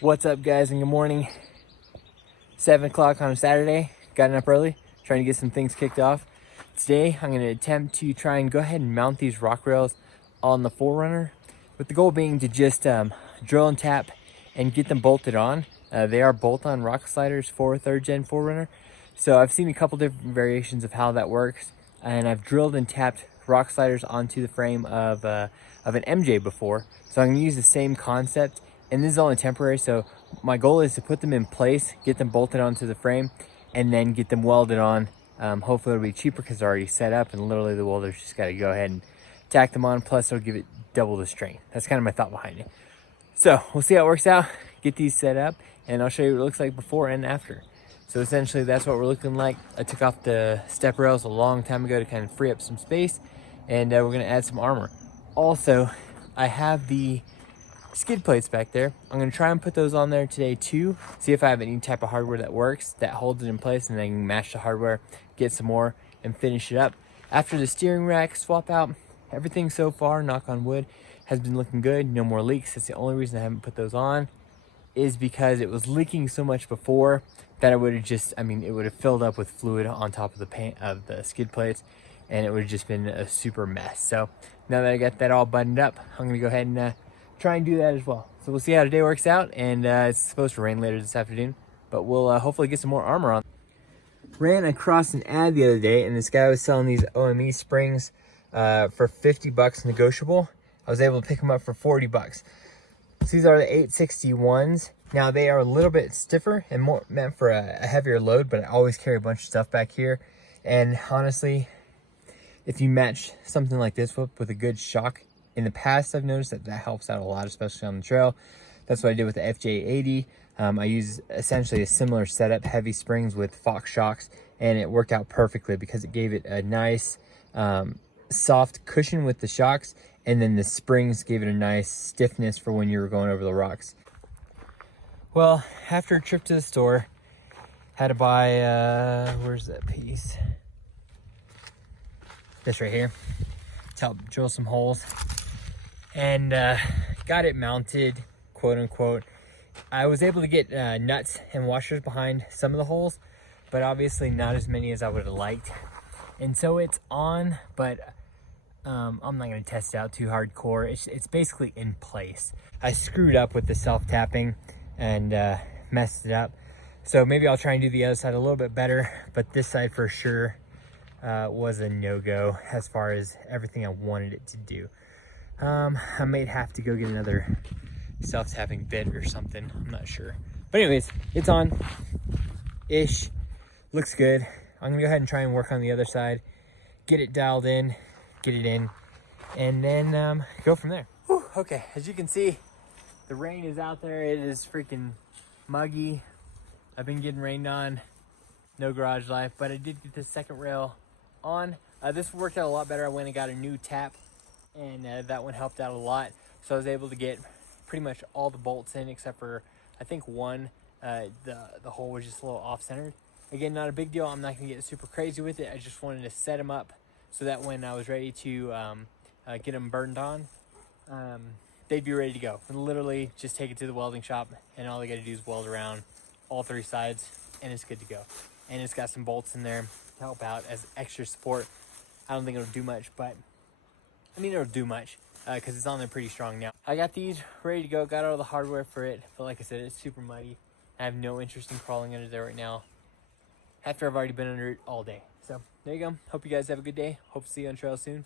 What's up, guys, and good morning. 7 o'clock on a Saturday. Gotten up early, trying to get some things kicked off. Today, I'm going to attempt to try and go ahead and mount these rock rails on the 4Runner, with the goal being to just drill and tap and get them bolted on. They are bolt-on rock sliders for 3rd Gen 4Runner, so I've seen a couple different variations of how that works, and I've drilled and tapped rock sliders onto the frame of an MJ before, so I'm going to use the same concept. And this is only temporary, so my goal is to put them in place, get them bolted onto the frame, and then get them welded on. Hopefully it'll be cheaper because they're already set up, and literally the welder's just got to go ahead and tack them on, plus it'll give it double the strength. That's kind of my thought behind it. So we'll see how it works out, get these set up, and I'll show you what it looks like before and after. So essentially that's what we're looking like. I took off the step rails a long time ago to kind of free up some space, and we're going to add some armor. Also, I have the skid plates back there. I'm going to try and put those on there today too, see if I have any type of hardware that works, that holds it in place, and then I can match the hardware, get some more, and finish it up. After the steering rack swap out, everything so far, knock on wood, has been looking good. No more leaks. That's the only reason I haven't put those on, is because it was leaking so much before that it would have just, it would have filled up with fluid on top of the paint of the skid plates, and it would have just been a super mess. So now that I got that all buttoned up, I'm going to go ahead and try and do that as well. So we'll see how today works out, and it's supposed to rain later this afternoon, but we'll hopefully get some more armor on. Ran across an ad the other day, and this guy was selling these OME springs for 50 bucks negotiable. I was able to pick them up for 40 bucks. So these are the 861s. Now they are a little bit stiffer and more meant for a heavier load, but I always carry a bunch of stuff back here. And honestly, if you match something like this with a good shock, in the past, I've noticed that helps out a lot, especially on the trail. That's what I did with the FJ80. I used essentially a similar setup, heavy springs with Fox shocks, and it worked out perfectly because it gave it a nice soft cushion with the shocks, and then the springs gave it a nice stiffness for when you were going over the rocks. Well, after a trip to the store, had to buy, where's that piece? This right here, to help drill some holes. And got it mounted, quote unquote. I was able to get nuts and washers behind some of the holes, but obviously not as many as I would have liked. And so it's on, but I'm not going to test it out too hardcore. It's basically in place. I screwed up with the self-tapping and messed it up. So maybe I'll try and do the other side a little bit better, but this side for sure was a no-go as far as everything I wanted it to do. I might have to go get another self-tapping bit or something. I'm not sure. But anyways, it's on-ish. Looks good. I'm going to go ahead and try and work on the other side. Get it dialed in. Get it in. And then go from there. Whew, okay, as you can see, the rain is out there. It is freaking muggy. I've been getting rained on. No garage life. But I did get the second rail on. This worked out a lot better. I went and got a new tap, and that one helped out a lot. So I was able to get pretty much all the bolts in except for, I think, one. The hole was just a little off-centered. Again, not a big deal. I'm not going to get super crazy with it. I just wanted to set them up so that when I was ready to get them burned on, they'd be ready to go. And literally just take it to the welding shop, and all they got to do is weld around all three sides, and it's good to go. And it's got some bolts in there to help out as extra support. I don't think it'll do much, but it'll do much because it's on there pretty strong now. I got these ready to go, got all the hardware for it, but like I said, it's super muddy. I have no interest in crawling under there right now after I've already been under it all day. So there you go. Hope you guys have a good day. Hope to see you on trail soon.